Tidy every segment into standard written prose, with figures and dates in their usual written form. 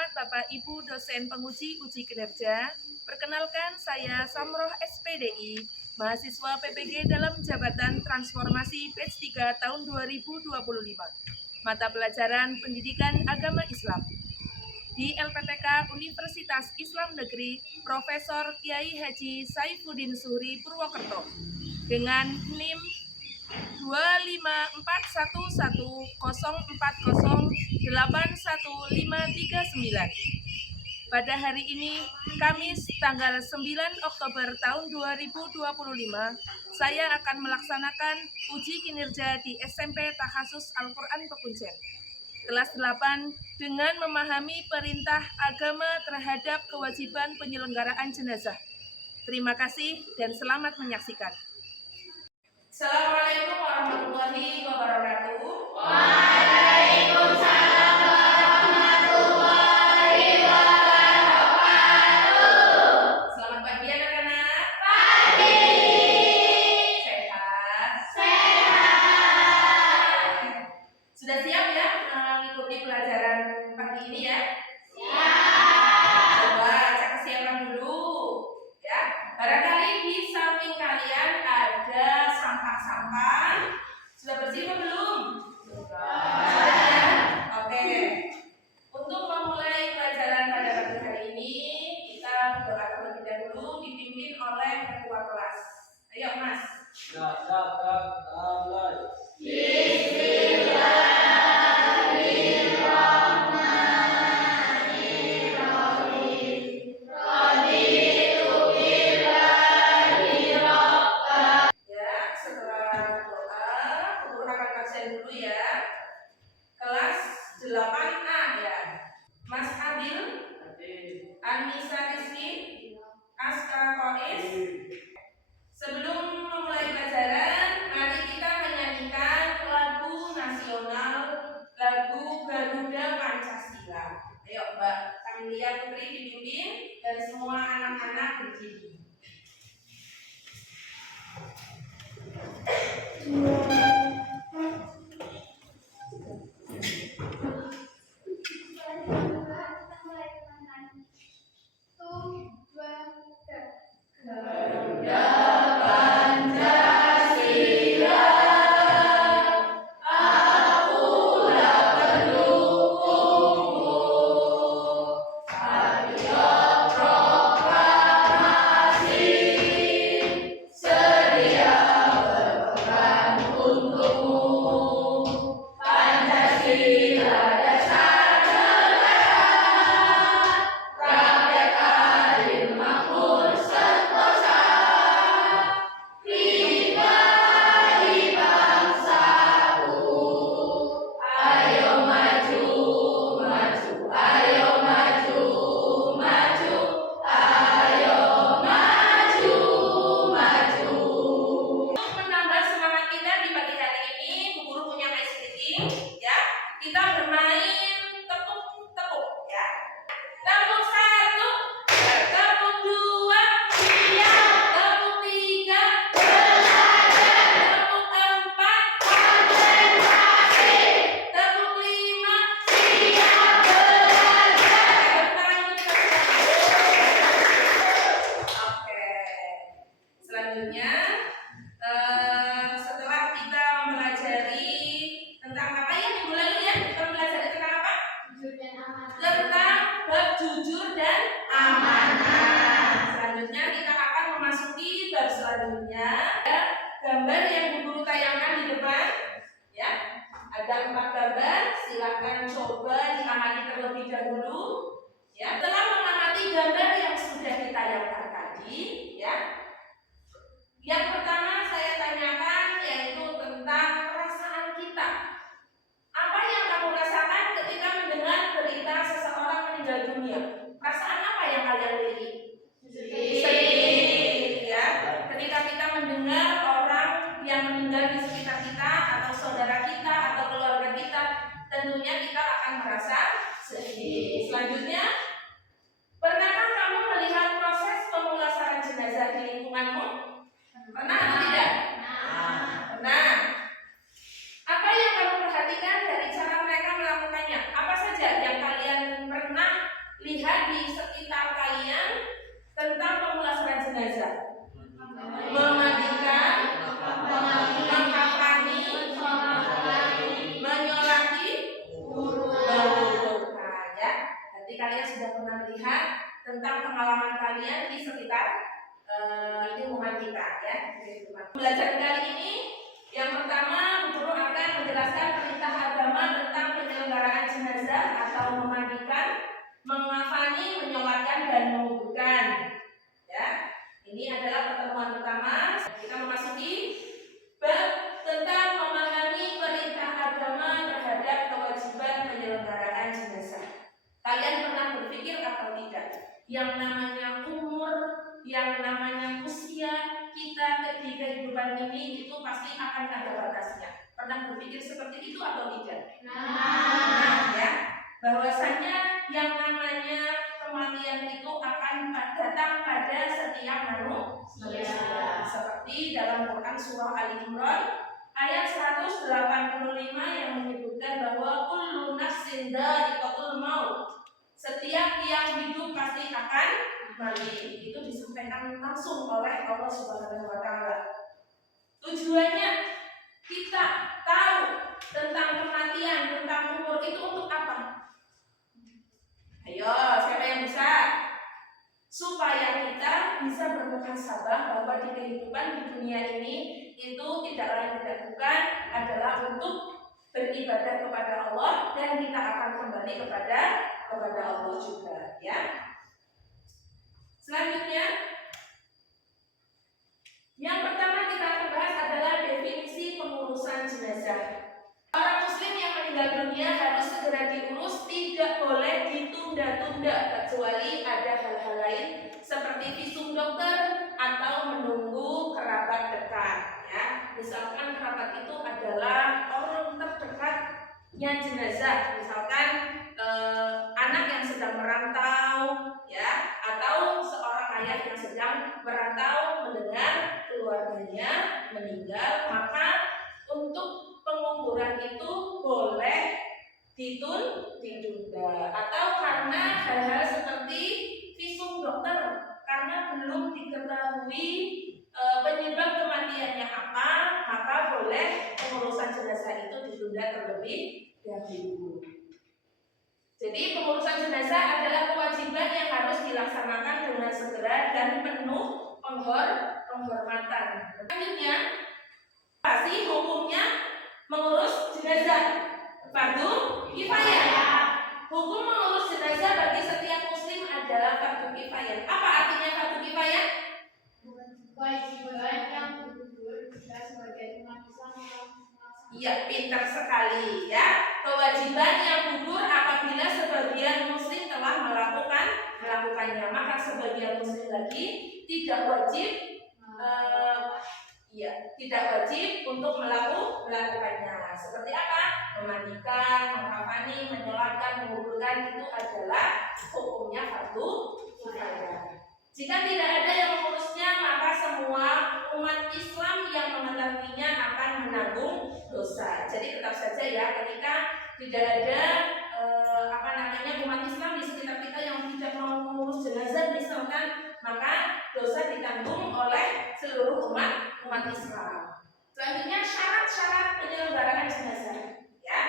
hormat Bapak Ibu dosen penguji uji kinerja, perkenalkan saya Samroh SPDI, mahasiswa PPG dalam jabatan transformasi batch 3 tahun 2025, mata pelajaran Pendidikan Agama Islam. Di LPTK Universitas Islam Negeri Profesor Kiai Haji Saifuddin Zuhri Purwokerto dengan NIM 2511104081539. Pada hari ini, Kamis tanggal 9 Oktober tahun 2025, saya akan melaksanakan uji kinerja di SMP Takhasus Al-Quran Pekuncen, kelas 8 dengan memahami perintah agama terhadap kewajiban penyelenggaraan jenazah. Terima kasih dan selamat menyaksikan. Assalamualaikum warahmatullahi wabarakatuh. Waalaikumsalam warahmatullahi wabarakatuh. Selamat pagi anak-anak. Pagi. Sehat? Sehat. Sudah siap ya mengikuti pelajaran pagi ini ya? Siap. Coba cek kesiapan dulu ya. Barangkali di samping kalian ada sampah-sampah. Sudah bersih atau belum? Sudah. Oke. Untuk memulai pelajaran pada pagi hari ini, kita berdoa terlebih dahulu dipimpin oleh ketua kelas. Ayo Mas. Ya, setelah doa, guru akan absen dulu ya. Kelas 8A ya. Mas Adil, Anissa Rizky, Aska Kois. Sebelum memulai pelajaran, mari kita menyanyikan lagu nasional, lagu Garuda Pancasila. Ayo Mbak Kamilia Putri dipimpin dan semua anak-anak berdiri. Garuda Pancasila, akulah pendukungmu. Ayo proklamasi, sedia berperan untukmu. Pancasila dasar negara, rakyat adil makmur sentosa, pribadi bangsaku. Ayo maju, maju, ayo maju, maju, ayo maju, maju. Untuk menambah semangat kita di pagi hari ini, Bu Guru punya ice cream ya. Kita bermain tepuk-tepuk ya. Tepuk 1, tepuk 2, siap. Tepuk 3, belajar. Tepuk 4, konsentrasi. Tepuk 5, siap belajar. Oke. Selanjutnya, setelah kita mempelajari tentang apa ya minggu lalu ya? Kita mempelajari tentang apa? Tentang bab jujur dan amanah. Selanjutnya kita akan memasuki bab selanjutnya. Ada gambar yang Bu Guru tayangkan di depan, ya. Ada 4 gambar. Silakan coba diamati terlebih dahulu, ya. Setelah mengamati gambar yang sudah ditayangkan tadi, ya. Yang pertama saya tanyakan yaitu tentang perasaan kita. Apa yang kamu rasakan ketika mendengar berita seseorang meninggal dunia? Perasaan apa yang kalian miliki? Sedih, ya. Ketika kita mendengar orang yang meninggal di sekitar kita atau saudara kita atau keluarga kita, tentunya kita akan merasa sedih. Selanjutnya, pernahkah kamu melihat proses pemulasaran jenazah di lingkunganmu? Pernah atau tidak? Pernah. Apa yang kamu perhatikan dari cara mereka melakukannya? Apa saja yang kalian pernah Berarti kalian sudah pernah melihat tentang pengalaman kalian di sekitar lingkungan kita ya. Belajar kali ini yang pertama guru akan menjelaskan perintah agama tentang penyelenggaraan jenazah atau memandikan, mengafani, menyolatkan dan menguburkan. Ya, ini adalah pertemuan pertama. Kita memasuki bab tentang memahami perintah agama terhadap kewajiban penyelenggaraan jenazah. Kalian pernah berpikir atau tidak? Yang namanya umur, yang namanya usia kita di kehidupan ini itu pasti akan ada batasnya. Pernah berpikir seperti itu atau tidak? Nah, ya, bahwasanya yang namanya kematian itu akan datang pada setiap manusia. Seperti dalam Quran surah Ali Imran ayat 185 yang menyebutkan bahwa kullu nafsin dha'iqatul maut. Setiap yang hidup pasti akan mati. Itu disampaikan langsung oleh Allah Subhanahu wa taala. Tujuannya kita tahu tentang kematian, tentang umur itu untuk apa? Ayo, siapa yang bisa? Supaya kita bisa bermuhasabah bahwa di kehidupan di dunia ini itu tidak lain tidak bukan adalah untuk beribadah kepada Allah dan kita akan kembali kepada Allah juga, ya. Selanjutnya, yang pertama kita akan bahas adalah definisi pengurusan jenazah. Orang muslim yang meninggal dunia harus segera diurus, tidak boleh ditunda-tunda kecuali ada hal-hal lain seperti visum dokter atau menunggu kerabat dekat, ya. Misalkan kerabat itu adalah orang terdekatnya jenazah, misalkan anak yang sedang merantau, ya, atau seorang ayah yang sedang merantau mendengar keluarganya meninggal, maka untuk penguburan itu boleh ditunda, atau karena hal-hal seperti visum dokter karena belum diketahui penyebab kematiannya apa, maka boleh pengurusan jenazah itu ditunda terlebih dahulu. Jadi pengurusan jenazah adalah kewajiban yang harus dilaksanakan dengan segera dan penuh penghormatan. Selanjutnya, pasti hukumnya mengurus jenazah fardu kifayah. Hukum mengurus jenazah bagi setiap muslim adalah fardu kifayah. Apa artinya fardu kifayah? Kewajiban yang gugur jika sebagian umat Islam Iya, pintar sekali ya. Kewajiban yang gugur apabila sebagian muslim telah melakukannya, maka sebagian muslim lagi tidak wajib tidak wajib untuk melakukannya. Seperti apa? Memandikan, mengkafani, menyolatkan, menguburkan itu adalah hukumnya fardu kifayah. Jika tidak ada yang mengurusnya, maka semua umat Islam yang mengetahuinya akan menanggung dosa. Jadi tetap saja ya, ketika tidak ada umat Islam di sekitar kita yang tidak mau mengurus jenazah misalkan, maka dosa ditanggung oleh seluruh umat Islam. Selanjutnya syarat-syarat penyelenggaraan jenazah, ya.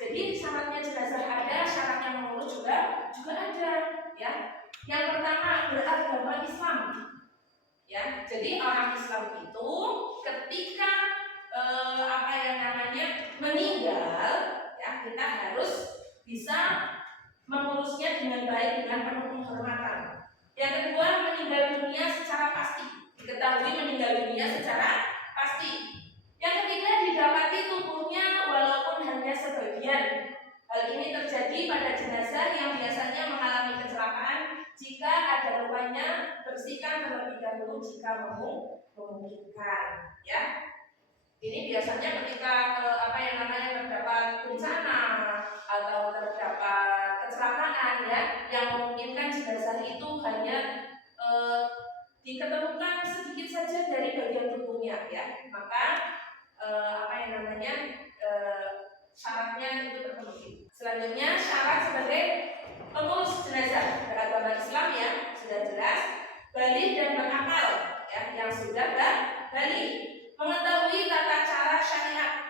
Jadi syaratnya jenazah ada, syaratnya mengurus juga ada, ya. Yang pertama beragama Islam, ya. Jadi orang Islam itu ketika meninggal, ya, kita harus bisa mengurusnya dengan baik, dengan penuh penghormatan. Yang kedua, meninggal dunia secara pasti, diketahui meninggal dunia secara pasti. Yang ketiga, didapati tubuhnya walaupun hanya sebagian. Hal ini terjadi pada jenazah yang biasanya mengalami kecelakaan. Jika ada lukanya, bersihkan terlebih dahulu jika memungkinkan, ya. Ini biasanya ketika terdapat bencana atau terdapat kecelakaan, ya, yang memungkinkan jenazah itu hanya diketemukan sedikit saja dari bagian tubuhnya, ya, maka syaratnya itu terpenuhi. Selanjutnya syarat sebagai pengurus jenazah beragama Islam, ya, sudah jelas, baligh dan berakal, ya, yang sudah baligh, mengetahui tata cara syariat,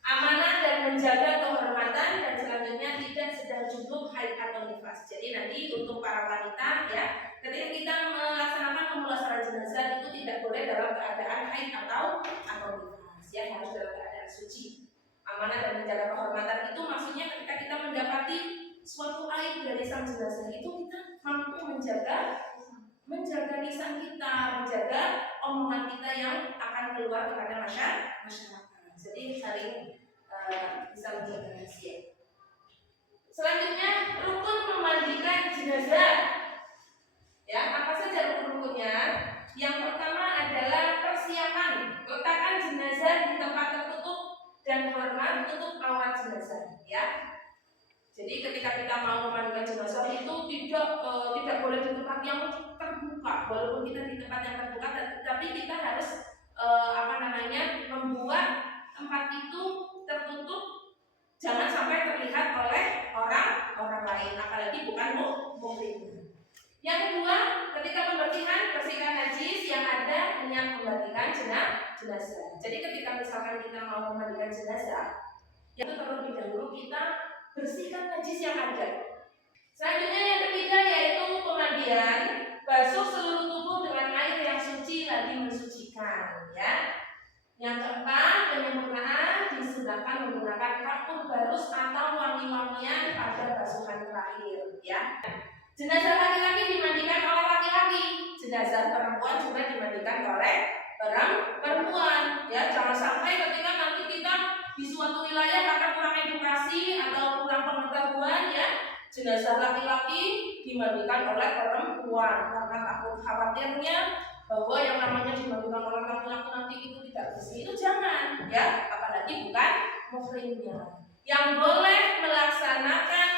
amanah dan menjaga kehormatan, dan selanjutnya tidak sedang junub, haid atau nifas. ikhlas. Jadi nanti untuk para wanita ya, ketika kita melaksanakan pemulasaran jenazah itu tidak boleh dalam keadaan haid atau nifas ya, harus dalam keadaan suci. Amanah dan menjaga kehormatan itu maksudnya ketika kita mendapati suatu aib dari sang jenazah itu kita mampu menjaga lisan kita, menjaga omongan kita yang akan keluar kepada masyarakat. Jadi saling bisa menjaga rahasia. Selanjutnya rukun memandikan jenazah. Ya, apa saja rukun-rukunnya? Yang pertama adalah persiapan, letakkan jenazah di tempat tertutup dan hormat tutup aurat jenazah. Ya. Jadi ketika kita mau memandikan jenazah itu tidak boleh di tempat yang terbuka, walaupun kita di tempat yang terbuka, tapi kita harus membuat tempat itu tertutup, jangan sampai terlihat oleh orang lain, apalagi bukan muhrim. Yang kedua, ketika pembersihan, bersihkan najis yang ada niat membersihkan jenazah. Jadi ketika misalkan kita mau memandikan jenazah, itu terlebih dahulu kita bersihkan najis yang ada. Selanjutnya yang ketiga yaitu pemandian, basuh seluruh tubuh dengan air yang suci lagi mensucikan. Ya. Yang keempat, penyempurnaan disunahkan menggunakan kapur barus atau wangi-wangian pada basuhan terakhir. Ya. Jenazah laki-laki dimandikan oleh laki-laki, jenazah perempuan juga dimandikan oleh perempuan. Ya, jangan sampai ketika nanti kita di suatu wilayah karena kurang edukasi atau kurang pengetahuan ya, jenazah laki-laki dimandikan oleh perempuan karena takut khawatirnya bahwa yang namanya dimandikan oleh laki-laki nanti itu tidak bersih. Itu jangan ya, apalagi bukan muhrimnya. Yang boleh melaksanakan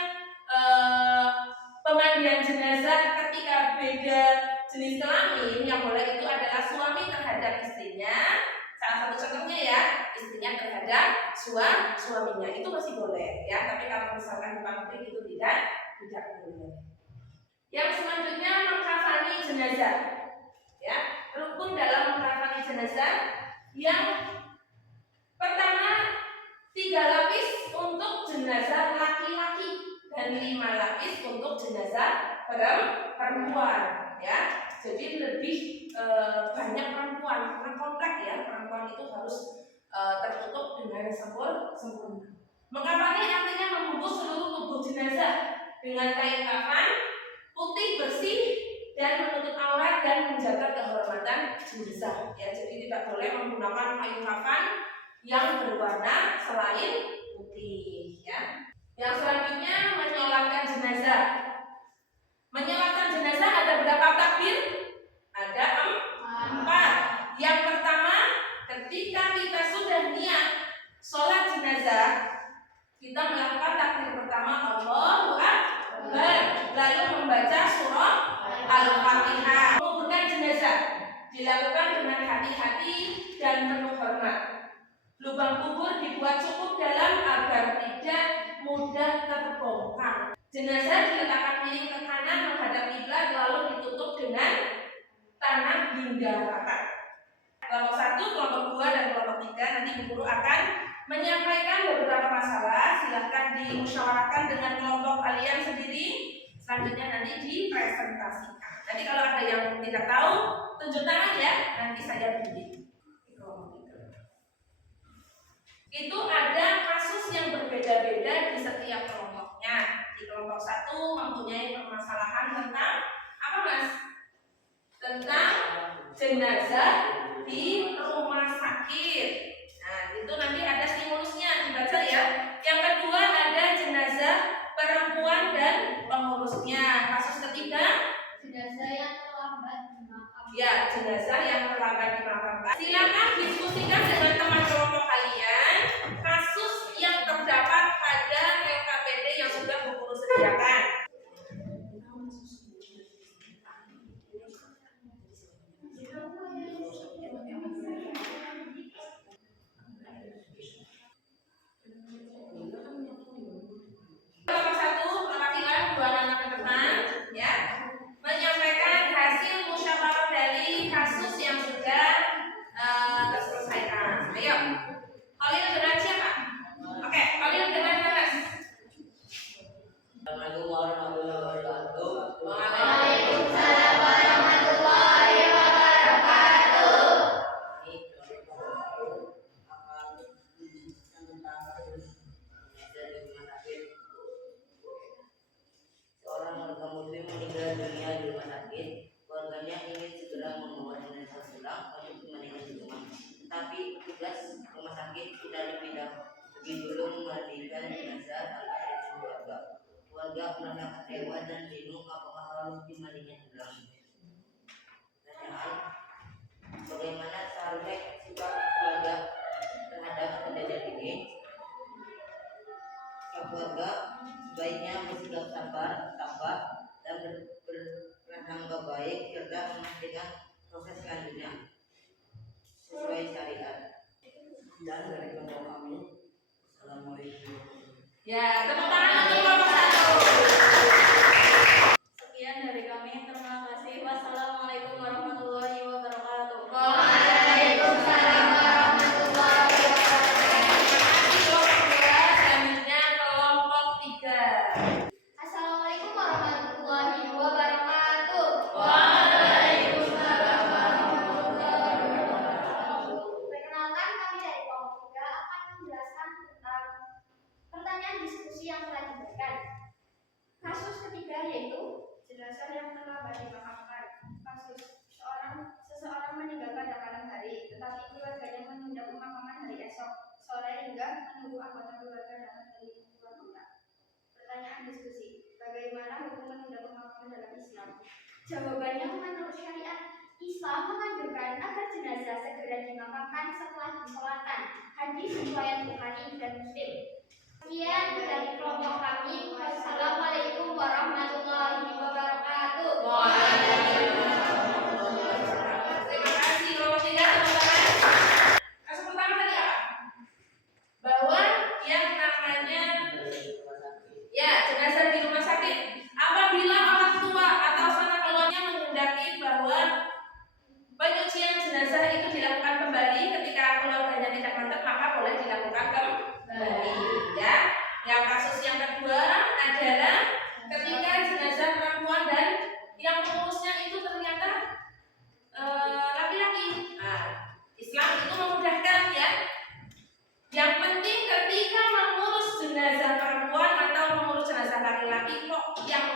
pemandian jenazah ketika beda jenis kelamin yang boleh itu adalah suami terhadap istrinya. Salah satu contohnya ya, istrinya terhadap suaminya itu masih boleh ya, tapi kalau misalkan bukan muhrim itu tidak boleh. Yang selanjutnya mengkafani jenazah. Ya, rukun dalam mengkafani jenazah yang pertama 3 lapis untuk jenazah laki-laki dan 5 lapis untuk jenazah perempuan ya. Jadi lebih banyak perempuan karena kompleks ya, perempuan itu harus tertutup dengan sempurna. Mengkafani artinya membungkus seluruh tubuh jenazah dengan kain kafan putih bersih dan menutup aurat dan menjaga kehormatan jenazah ya. Jadi tidak boleh menggunakan kain kafan yang berwarna selain putih ya. Yang selanjutnya menyolatkan jenazah. Menyolatkan jenazah ada berapa takbir? Ada 4. Yang pertama, ketika kita sudah niat sholat jenazah, kita melakukan takbir pertama Allahu Akbar, lalu membaca surah Al-Fatihah. Menguburkan jenazah dilakukan dengan hati-hati dan penuh hormat. Lubang kubur dibuat cukup dalam agar tidak mudah terbongkar. Jenazah diletakkan miring ke kanan menghadap kiblat lalu ditutup dengan tanah hingga rata. Kelompok 1, kelompok 2, dan kelompok 3 nanti guru akan menyampaikan beberapa masalah. Silahkan dimusyawarahkan dengan kelompok kalian sendiri. Selanjutnya nanti dipresentasikan. Nanti kalau ada yang tidak tahu, tunjuk tangan ya. Nanti saya bimbing. Itu ada kasus yang berbeda-beda di setiap kelompoknya. Di kelompok 1 mempunyai permasalahan tentang apa mas? Tentang jenazah di rumah sakit. Nah itu nanti ada stimulusnya dibaca ya. Yang kedua ada jenazah perempuan dan pengurusnya. Kasus ketiga jenazah yang terlambat dimakamkan. Ya, jenazah yang terlambat dimakamkan. Silakan diskusikan dengan teman kelompok kalian kasus yang terdapat pada LKPD yang sudah guru sediakan. Kelompok 1 perwakilan 2 anak ke depan ya, menyampaikan hasil musyawarah dari kasus yang sudah terselesaikan. Ayo sakit kita dipindah lebih dulu memandikan jenazah dari keluarga. Keluarga merasa kecewa dan bingung apakah harus dimandikan ulang. Pertanyaan, bagaimana seharusnya sikap keluarga terhadap kejadian ini? Keluarga sebaiknya bersikap sabar, tabah, dan berprasangka baik serta memastikan proses selanjutnya sesuai syariat. Dan dari kelompok kami, assalamualaikum. Ya, tepuk tangan untuk kelompok 1. Sekian dari kami. Terima kasih. Wassalamualaikum warahmatullahi wabarakatuh. Waalaikumsalam warahmatullahi wabarakatuh. Kelompok 2, selanjutnya kelompok 3. Assalamualaikum warahmatullahi wabarakatuh. Waalaikumsalam warahmatullahi wabarakatuh. Perkenalkan, kami dari kelompok 3 akan menjelaskan tentang pertanyaan diskusi yang telah diberikan. Kasus ketiga yaitu jenazah yang terlambat dimakamkan. Kasus seseorang meninggal pada malam hari, tetapi keluarganya menunda pemakaman hari esok sore hingga menunggu anggota keluarga datang dari luar kota. Pertanyaan diskusi: bagaimana hukum menunda pemakaman dalam Islam? Jawabannya, menurut syariat Islam menganjurkan agar jenazah segera dimakamkan setelah disolatkan. Hadis riwayat Bukhari dan Muslim. Sekian dari kelompok kami. Wassalamualaikum warahmatullahi wabarakatuh. Terima kasih kelompok 3, tepuk tangan. Kasus pertama tadi apa? Bahwa yang namanya jenazah di rumah sakit, apabila orang tua atau sanak keluarga menghendaki bahwa penyucian jenazah itu dilakukan kembali ketika keluarganya tidak mantap, maka boleh dilakukan kembali, ya. Yang kasus yang kedua adalah ketika jenazah perempuan dan yang mengurusnya itu ternyata laki-laki. Nah, Islam itu memudahkan, ya. Yang penting ketika mengurus jenazah perempuan atau mengurus jenazah laki-laki kok yang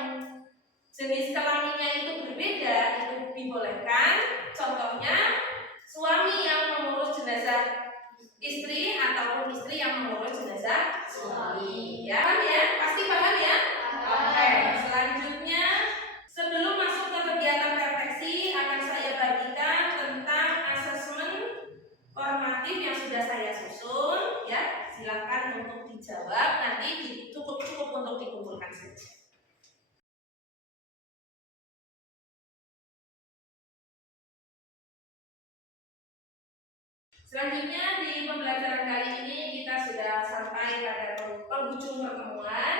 jenis kelaminnya itu berbeda, itu dibolehkan. Contohnya suami yang mengurus jenazah istri ataupun istri yang mengurus jenazah suami. Ya, paham ya? Pasti paham ya? Oke, selanjutnya sebelum masuk ke kegiatan refleksi akan saya bagikan tentang asesmen formatif yang sudah saya susun, ya. Silakan untuk dijawab, nanti cukup untuk dikumpulkan saja. Selanjutnya di pembelajaran kali ini kita sudah sampai pada penghujung pertemuan.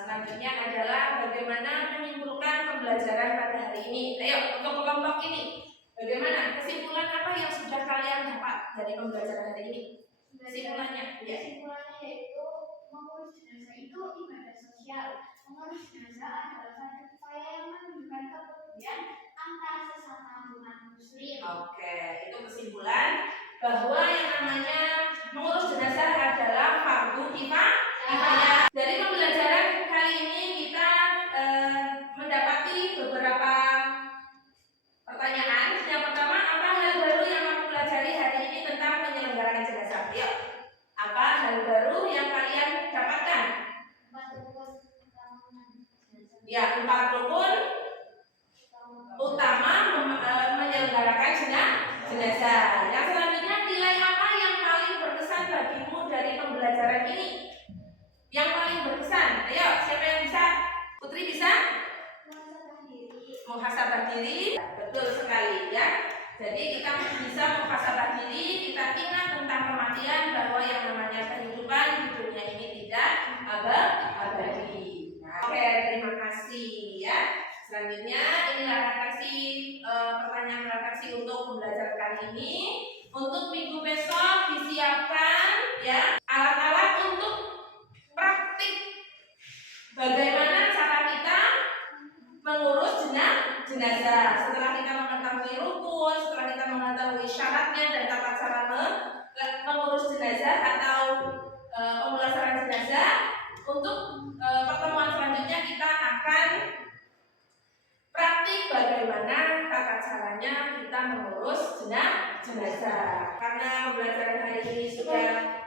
Selanjutnya adalah bagaimana menyimpulkan pembelajaran pada hari ini. Ayo, untuk kelompok ini, bagaimana kesimpulan apa yang sudah kalian dapat dari pembelajaran hari ini? Kesimpulannya, ya. Kesimpulannya yaitu mengurus jenazah itu ibadah sosial. Mengurus jenazah adalah satu upaya yang menunjukkan kepedulian antar sesama umat muslim. Oke, itu kesimpulan bahwa yang namanya mengurus jenazah adalah fardu kifayah. Dari pembelajaran kali ini kita mendapati beberapa pertanyaan. Yang pertama, apa hal baru yang kamu pelajari hari ini tentang penyelenggaraan jenazah? Yuk, apa hal baru yang kalian dapatkan? 4 rukun utama Ya, 4 rukun utama menyelenggarakan jenazah. Yang selanjutnya, nilai apa yang paling berkesan bagimu dari pembelajaran ini? Yang paling berkesan, ayo siapa yang bisa? Putri bisa? Muhasabah diri. Betul sekali, ya. Jadi kita bisa muhasabah diri, kita ingat tentang kematian, bahwa yang namanya kehidupan di dunia ini tidak abadi. Oke, terima kasih, ya. Selanjutnya inilah refleksi, pertanyaan refleksi untuk pembelajaran kali ini. Untuk minggu besok disiapkan, ya, alat-alat untuk praktik bagaimana cara kita mengurus jenazah. Setelah kita mengetahui rukun, setelah kita mengetahui syaratnya dan tata cara mengurus jenazah atau pemulasaran jenazah, untuk pertemuan selanjutnya kita akan praktik bagaimana tata caranya kita mengurus jenazah. Karena pelajaran hari ini sudah